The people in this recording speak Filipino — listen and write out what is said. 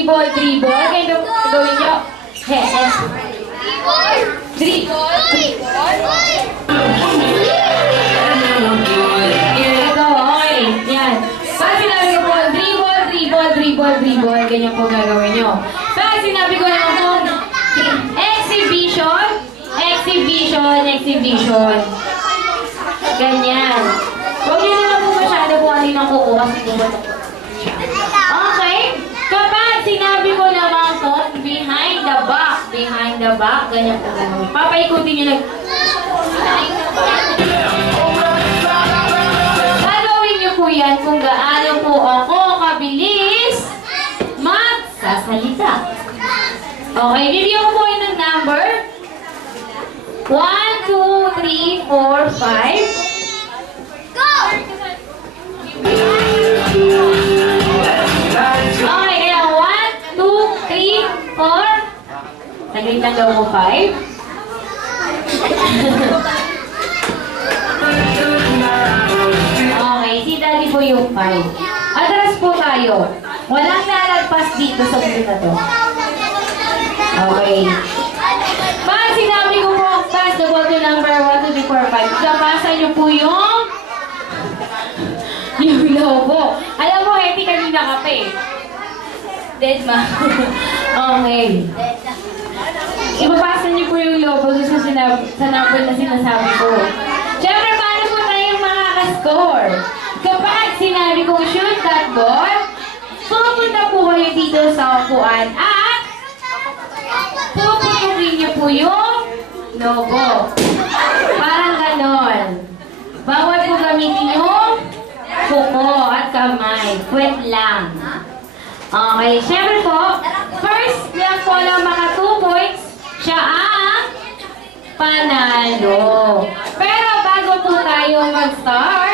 dribble, dribble. Kaya gawin nyo. Yes. Dribble. Ito, okay. Yan. Pag sinabi ko po, dribble, dribble, dribble, dribble. Ganyan po gagawin nyo. Pag sinabi ko naman po, exhibition, exhibition, exhibition. Ganyan. Huwag nyo naman po masyado po kanina kukuha kasi bumatok po. Okay? Kapag sinabi ko naman po, behind the back, ganyan po gagawin. Papaikutin nyo lang. Gagawin nyo po yan kung gaano po ako kabilis magsasalita. Okay, bibigyan ko po yun ng number. 1, 2, 3, 4, 5. Go! Okay, kaya 1, 2, 3, 4. Saglit lang daw ko 5. Okay, si Daddy po yung 5. Atras po tayo. Walang lalagpas dito sa video na to. Okay. Pag sinabi ko po, pass the ball to number 1, 2, 3, 4, 5. Kapasa nyo po yung lobo. Alam mo, Hetty, kanina ka pa eh. Dead ma. Okay. Ipapasa niyo po yung lobo sa number na sinasabi ko. Siyempre, paano po tayong makaka-score? Kapag sinabi kong shoot that ball, pupunta po kayo dito sa upuan at puputukin niyo po yung lobo. Parang ganon. Bawal po gamitin yung kuko at kamay. Pwet lang. Okay, syempre po, first lang po lang maka 2 points, siya ang panalo. Pero bago po tayo mag-start,